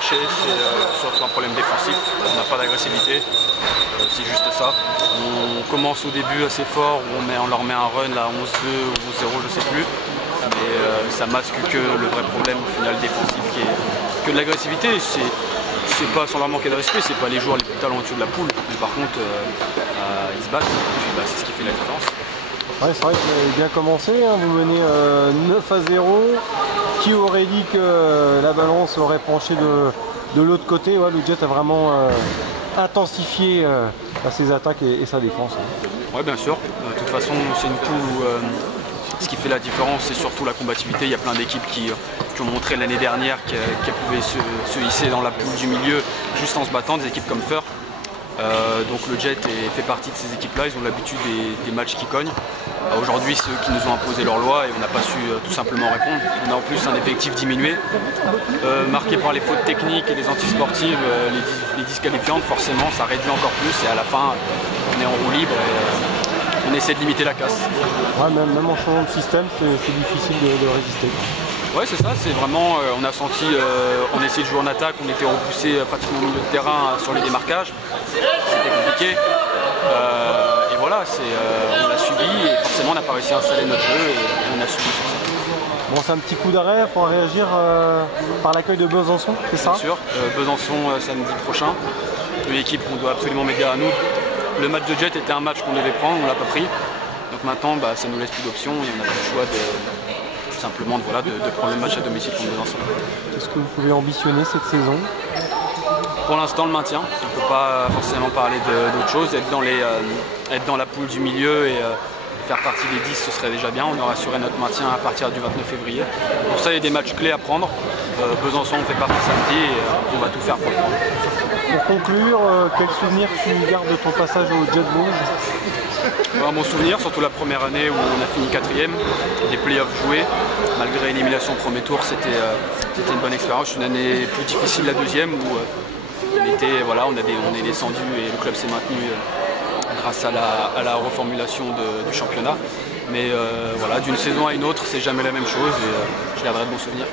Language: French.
chercher, c'est surtout un problème défensif. On n'a pas d'agressivité, c'est juste ça. On commence au début assez fort, on leur met un run à 11-2 ou 11-0, je sais plus. Mais ça masque que le vrai problème au final défensif qui est que de l'agressivité. C'est pas sans leur manquer de respect, c'est pas les joueurs les plus talentueux de la poule, mais par contre ils se battent, et c'est ce qui fait la différence. Ouais, c'est vrai que vous avez bien commencé, hein. Vous menez 9-0. Qui aurait dit que la balance aurait penché de l'autre côté? Ouais, le Jet a vraiment intensifié ses attaques et sa défense. Oui, bien sûr. De toute façon, c'est une poule où ce qui fait la différence, c'est surtout la combativité. Il y a plein d'équipes qui ont montré l'année dernière qu'elles pouvaient se hisser dans la poule du milieu juste en se battant, des équipes comme Feur. Donc le Jet fait partie de ces équipes-là, ils ont l'habitude des matchs qui cognent. Aujourd'hui, c'est eux qui nous ont imposé leur loi et on n'a pas su tout simplement répondre. On a en plus un effectif diminué, marqué par les fautes techniques et les antisportives, les disqualifiantes, forcément ça réduit encore plus et à la fin on est en roue libre et on essaie de limiter la casse. Ouais, même en changeant de système, c'est difficile de résister. Ouais, c'est ça, c'est vraiment, on a senti, on essayait de jouer en attaque, on était repoussé pratiquement au milieu de terrain sur les démarquages, c'était compliqué. Et voilà, on l'a subi et forcément on n'a pas réussi à installer notre jeu et on a subi sur ça. Bon, c'est un petit coup d'arrêt, il faut réagir par l'accueil de Besançon, c'est ça? Bien sûr, Besançon samedi prochain, une équipe qu'on doit absolument mettre à nous. Le match de Jet était un match qu'on devait prendre, on ne l'a pas pris. Donc maintenant, ça nous laisse plus d'options et on n'a pas le choix tout simplement de prendre le match à domicile contre Besançon. Qu'est-ce que vous pouvez ambitionner cette saison? Pour l'instant, le maintien. On ne peut pas forcément parler d'autre chose. Être dans la poule du milieu et faire partie des 10, ce serait déjà bien. On aura assuré notre maintien à partir du 29 février. Pour ça, il y a des matchs clés à prendre. Besançon, on fait partie samedi et on va tout faire pour le prendre. Pour conclure, quel souvenir tu gardes de ton passage au Jet Bourges? Un bon souvenir, surtout la première année où on a fini 4e, des playoffs joués. Malgré l'élimination au premier tour, c'était une bonne expérience. Une année plus difficile la deuxième où on est descendu et le club s'est maintenu grâce à la reformulation du championnat. Mais voilà, d'une saison à une autre, c'est jamais la même chose et je garderai de bons souvenirs.